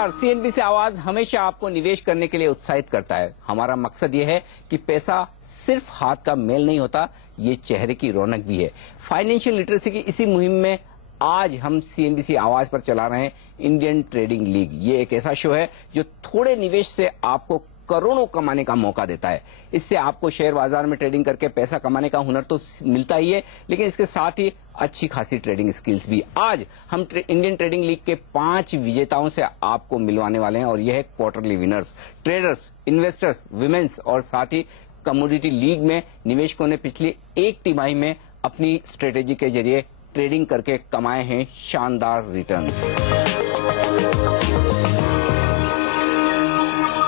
नमस्कार। सीएनबीसी आवाज हमेशा आपको निवेश करने के लिए उत्साहित करता है। हमारा मकसद ये है कि पैसा सिर्फ हाथ का मेल नहीं होता, ये चेहरे की रौनक भी है। फाइनेंशियल लिटरेसी की इसी मुहिम में आज हम सीएनबीसी आवाज पर चला रहे हैं इंडियन ट्रेडिंग लीग। ये एक ऐसा शो है जो थोड़े निवेश से आपको करोड़ों कमाने का मौका देता है। इससे आपको शेयर बाजार में ट्रेडिंग करके पैसा कमाने का हुनर तो मिलता ही है, लेकिन इसके साथ ही अच्छी खासी ट्रेडिंग स्किल्स भी। आज हम इंडियन ट्रेडिंग लीग के 5 विजेताओं से आपको मिलवाने वाले हैं और यह है quarterly winners, traders, investors, women's और साथ ही कमोडिटी लीग में निवेशकों ने पिछली एक तिमाही में अपनी स्ट्रेटेजी के जरिए ट्रेडिंग करके कमाए हैं शानदार रिटर्न्स।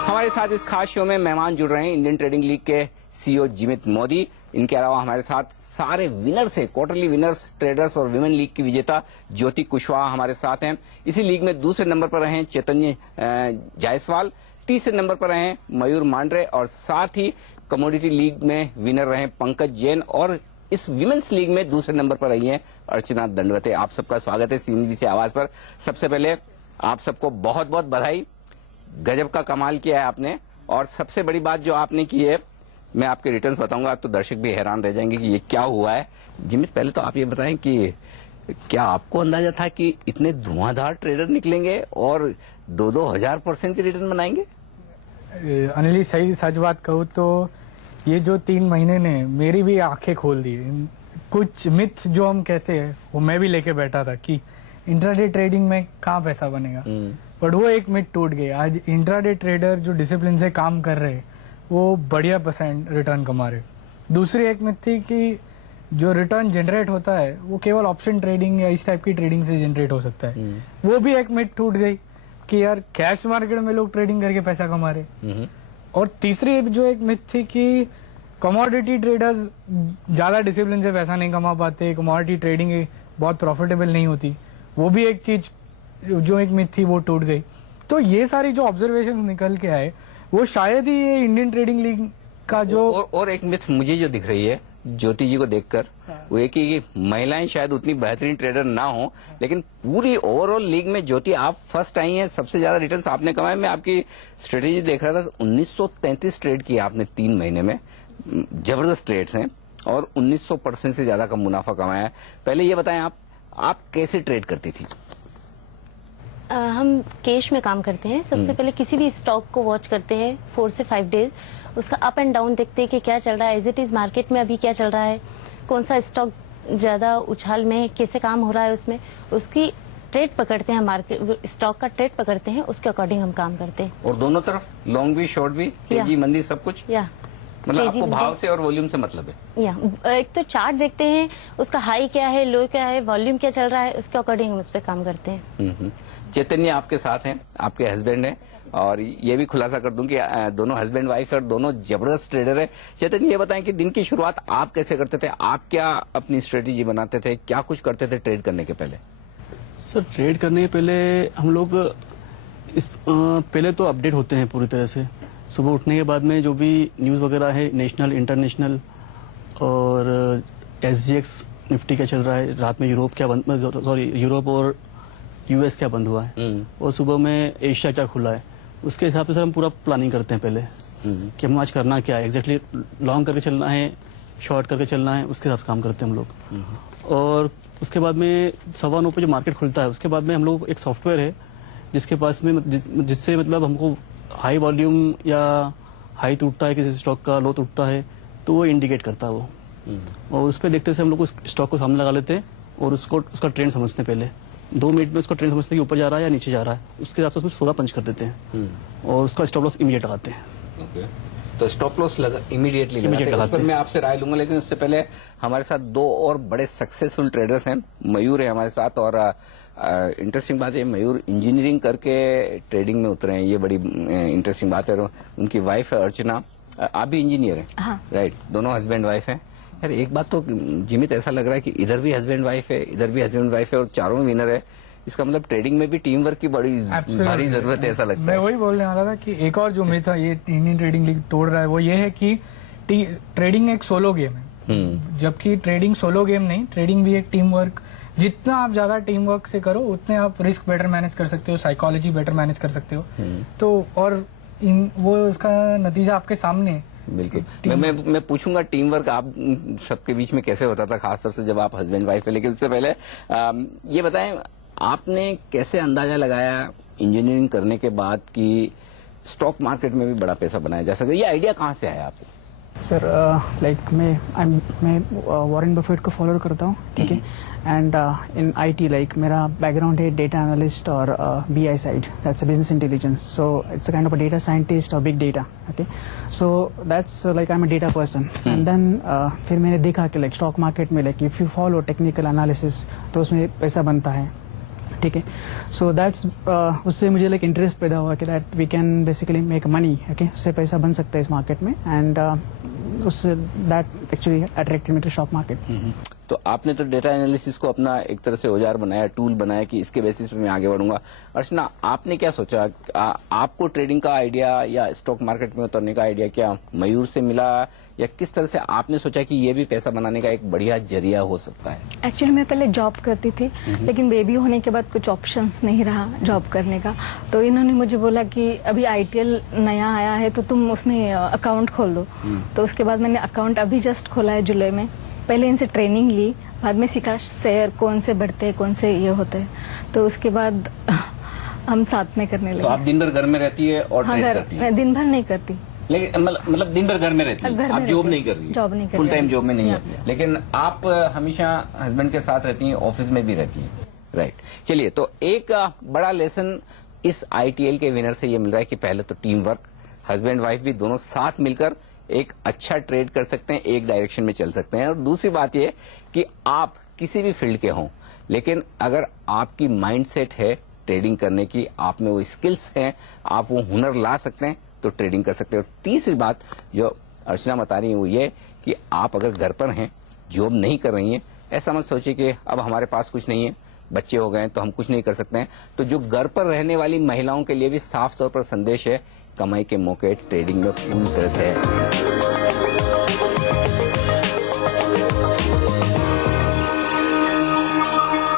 हमारे साथ इस खास शो में मेहमान जुड़ रहे हैं इंडियन ट्रेडिंग लीग के सीईओ जिमित मोदी। इनके अलावा हमारे साथ सारे विनर्स हैं, क्वार्टरली विनर्स, ट्रेडर्स और विमेन लीग की विजेता ज्योति कुशवाहा हमारे साथ हैं। इसी लीग में दूसरे नंबर पर रहे चैतन्य जायसवाल, तीसरे नंबर पर रहे मयूर मांडरे और साथ ही कमोडिटी लीग में विनर रहे पंकज जैन और इस विमेन्स लीग में दूसरे नंबर पर रही हैं अर्चना दंडवते। आप सबका स्वागत है सीएनबीसी आवाज पर। सबसे पहले आप सबको बहुत बहुत बधाई, गजब का कमाल किया है आपने। और सबसे बड़ी बात जो आपने की है, मैं आपके रिटर्न्स बताऊंगा तो दर्शक भी हैरान रह जाएंगे कि ये क्या हुआ है। जिमित, पहले तो आप ये बताएं कि क्या आपको अंदाजा था कि इतने धुआंधार ट्रेडर निकलेंगे और 2-2 हजार% के रिटर्न बनाएंगे? अनिल, सही सच बात कहूँ तो ये जो 3 महीने ने मेरी भी आंखें खोल दी। कुछ मिथ जो हम कहते हैं वो मैं भी लेके बैठा था कि इंट्राडे ट्रेडिंग में कहाँ पैसा बनेगा, बट वो एक मिथ टूट गई। आज इंट्राडे ट्रेडर जो डिसिप्लिन से काम कर रहे हैं वो बढ़िया % रिटर्न कमा रहे। दूसरी एक मिथ थी कि जो रिटर्न जनरेट होता है वो केवल ऑप्शन ट्रेडिंग या इस टाइप की ट्रेडिंग से जनरेट हो सकता है। वो भी एक मिथ टूट गई कि यार कैश मार्केट में लोग ट्रेडिंग करके पैसा कमा रहे। और तीसरी जो एक मिथ थी कि कमोडिटी ट्रेडर्स ज्यादा डिसिप्लिन से पैसा नहीं कमा पाते, कमोडिटी ट्रेडिंग बहुत प्रॉफिटेबल नहीं होती। वो भी एक चीज जो एक मिथ थी वो टूट गई। तो ये सारी जो ऑब्जर्वेशन निकल के आए वो शायद ही ये इंडियन ट्रेडिंग लीग का जो और एक मिथ मुझे जो दिख रही है ज्योति जी को देखकर, वो एक ही कि महिलाएं शायद उतनी बेहतरीन ट्रेडर ना हो, लेकिन पूरी ओवरऑल लीग में ज्योति आप फर्स्ट आई हैं, सबसे ज्यादा रिटर्न्स आपने कमाए। मैं आपकी स्ट्रेटेजी देख रहा था, 1933 ट्रेड किया आपने 3 महीने में। जबरदस्त ट्रेड्स हैं और 1900% से ज्यादा का मुनाफा कमाया है। पहले ये बताएं आप कैसे ट्रेड करती थी? हम कैश में काम करते हैं। सबसे पहले किसी भी स्टॉक को वॉच करते हैं 4 से 5 डेज, उसका अप एंड डाउन देखते हैं कि क्या चल रहा है, एज इट इज मार्केट में अभी क्या चल रहा है, कौन सा स्टॉक ज्यादा उछाल में, कैसे काम हो रहा है उसमें, उसकी ट्रेड पकड़ते हैं, मार्केट स्टॉक का ट्रेड पकड़ते हैं, उसके अकॉर्डिंग हम काम करते हैं। और दोनों तरफ, लॉन्ग भी शॉर्ट भी, तेजी मंदी सब कुछ, मतलब आपको भाव से और वॉल्यूम से मतलब है? एक तो चार्ट देखते हैं, उसका हाई क्या है, लो क्या है, वॉल्यूम क्या चल रहा है, उसके अकॉर्डिंग हम उस पर काम करते हैं। चैतन्य आपके साथ हैं, आपके हस्बैंड हैं, और ये भी खुलासा कर दूं कि दोनों हस्बैंड वाइफ है और दोनों जबरदस्त ट्रेडर है। चैतन्य, ये बताएं कि दिन की शुरुआत आप कैसे करते थे? आप क्या अपनी स्ट्रेटेजी बनाते थे, क्या कुछ करते थे ट्रेड करने के पहले? सर, ट्रेड करने के पहले हम लोग पहले तो अपडेट होते हैं पूरी तरह से। सुबह उठने के बाद में जो भी न्यूज़ वगैरह है, नेशनल, इंटरनेशनल और SGX निफ्टी क्या चल रहा है, रात में यूरोप और US क्या बंद हुआ है, और सुबह में एशिया क्या खुला है, उसके हिसाब से सर हम पूरा प्लानिंग करते हैं पहले कि हम आज करना क्या है, एग्जैक्टली लॉन्ग करके चलना है, शॉर्ट करके चलना है, उसके हिसाब से काम करते हैं हम लोग। और उसके बाद में 9:15 पे जो मार्केट खुलता है, उसके बाद में हम लोग एक सॉफ्टवेयर है जिसके पास में जिससे मतलब हमको हाई वॉल्यूम या हाई टूटता है, किसी स्टॉक का लो टूटता है तो वो इंडिकेट करता है वो, और उस पर देखते से हम लोग उस स्टॉक को सामने लगा लेते हैं और उसका ट्रेंड समझते हैं। पहले 2 मिनट में उसका ट्रेंड समझते हैं कि ऊपर जा रहा है या नीचे जा रहा है, उसके हिसाब से उसमें सौदा पंच कर देते हैं और उसका स्टॉप लॉस इमीडिएट लगाते हैं। तो स्टॉप लॉस इमीडिएटली लगाते हैं। उस पर मैं आपसे राय लूंगा, लेकिन उससे पहले हमारे साथ 2 और बड़े सक्सेसफुल ट्रेडर्स हैं। मयूर है हमारे साथ, और इंटरेस्टिंग बात है, मयूर इंजीनियरिंग करके ट्रेडिंग में उतरे हैं, ये बड़ी इंटरेस्टिंग बात है। उनकी वाइफ है अर्चना, आप भी इंजीनियर हैं? हाँ। राइट, दोनों हस्बैंड वाइफ हैं। यार एक बात तो जिमित ऐसा लग रहा है कि इधर भी हस्बैंड वाइफ है, इधर भी हस्बैंड वाइफ है और चारों विनर है। इसका मतलब ट्रेडिंग में भी टीम वर्क की बड़ी भारी जरूरत है, ऐसा लगता है। मैं वही बोलने वाला था कि एक और जो मिथ है ये इंडियन ट्रेडिंग लीग तोड़ रहा है, वो ये है कि ट्रेडिंग एक सोलो गेम है, जबकि ट्रेडिंग सोलो गेम नहीं, ट्रेडिंग भी एक टीम वर्क जितना आप ज्यादा टीम वर्क से करो उतने आप रिस्क बेटर मैनेज कर सकते हो, साइकोलॉजी बेटर मैनेज कर सकते हो। तो और वो उसका नतीजा आपके सामने है। बिल्कुल। मैं पूछूंगा टीम वर्क आप सबके बीच में कैसे होता था, खासतौर से जब आप हस्बैंड वाइफ है। लेकिन उससे पहले ये बताएं, आपने कैसे अंदाजा लगाया इंजीनियरिंग करने के बाद कि स्टॉक मार्केट में भी बड़ा पैसा बनाया जा सकता है? ये आइडिया कहाँ से आया आपको? सर लाइक मैं वॉरेन बफेट को फॉलो करता हूँ, ठीक है। एंड इन आईटी लाइक मेरा बैकग्राउंड है डेटा एनालिस्ट और BI side, that's a business intelligence, so it's a kind of a data scientist और big data, okay. So that's like I am a data person. And then फिर मैंने देखा कि like stock market में like if you follow technical analysis तो उसमें पैसा बनता है, ठीक है। सो दैट्स उससे मुझे लाइक इंटरेस्ट पैदा हुआ कि that we can basically make money, okay, उससे पैसा बन सकता है इस मार्केट में। एंड उससे that actually attracted me to stock market. तो आपने तो डेटा एनालिसिस को अपना एक तरह से औजार बनाया, टूल बनाया कि इसके बेसिस पे मैं आगे बढ़ूंगा। अर्चना, आपने क्या सोचा? आपको ट्रेडिंग का आइडिया या स्टॉक मार्केट में उतरने का आइडिया क्या मयूर से मिला, या किस तरह से आपने सोचा कि ये भी पैसा बनाने का एक बढ़िया जरिया हो सकता है? एक्चुअली मैं पहले जॉब करती थी, लेकिन बेबी होने के बाद कुछ ऑप्शंस नहीं रहा जॉब करने का। तो इन्होंने मुझे बोला कि अभी आईटीएल नया आया है तो तुम उसमें अकाउंट खोल दो। तो उसके बाद मैंने अकाउंट अभी जस्ट खोला है जुलाई में। पहले इनसे ट्रेनिंग ली, बाद में सीखा शेयर कौन से बढ़ते हैं, कौन से ये होते हैं। तो उसके बाद हम साथ में करने लगे। तो आप दिन भर घर में रहती है और हाँ, ट्रेड करती है? मैं दिन भर नहीं करती, लेकिन मतलब दिन भर घर में रहती है, आप जॉब नहीं कर रही है? जॉब नहीं कर फुल रही टाइम है। जॉब में नहीं है, लेकिन आप हमेशा हस्बैंड के साथ रहती हैं, ऑफिस में भी रहती हैं, राइट। चलिए, तो एक बड़ा लेसन इस आईटीएल के विनर से ये मिल रहा है कि पहले तो टीम वर्क, हस्बैंड वाइफ भी दोनों साथ मिलकर एक अच्छा ट्रेड कर सकते हैं, एक डायरेक्शन में चल सकते हैं। और दूसरी बात ये कि आप किसी भी फील्ड के हों, लेकिन अगर आपकी माइंडसेट है ट्रेडिंग करने की, आप में वो स्किल्स हैं, आप वो हुनर ला सकते हैं, तो ट्रेडिंग कर सकते हो। तीसरी बात जो अर्चना बता रही है वो ये कि आप अगर घर पर हैं, जॉब नहीं कर रही हैं, ऐसा मत सोचिए कि अब हमारे पास कुछ नहीं है, बच्चे हो गए तो हम कुछ नहीं कर सकते हैं। तो जो घर पर रहने वाली महिलाओं के लिए भी साफ तौर पर संदेश है, कमाई के मौके ट्रेडिंग में पूरी तरह से है।